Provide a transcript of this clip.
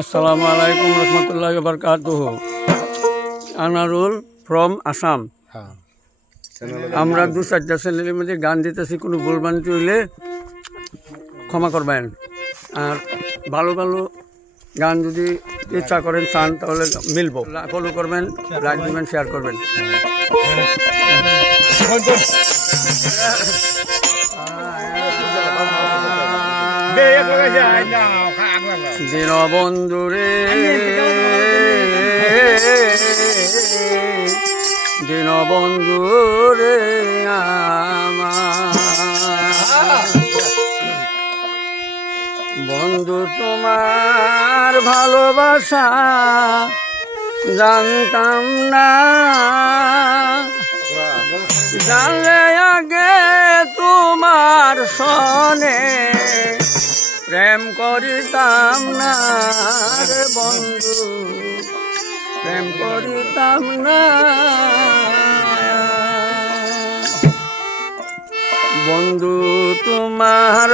আসসালামু আলাইকুম রহমতুল্লাহি ওয়া বারাকাতুহু। আনারুল ফ্রম আসাম। আমরা 2-4টা চ্যানেলের মধ্যে গান দিতেছি, কোনো ভুলভ্রান্তি হইলে ক্ষমা করবেন। আর ভালো ভালো গান যদি ইচ্ছা করেন চান তাহলে মিলবো, ফলো করবেন, লাইক দিবেন, শেয়ার করবেন। দীনবন্ধু রে দীনবন্ধু রে আমার বন্ধু, তোমার ভালোবাসা জানতাম না, জানলে আগে তোমার সনে প্রেম করিতাম না রে বন্ধু, প্রেম করিতাম না। বন্ধু তোমার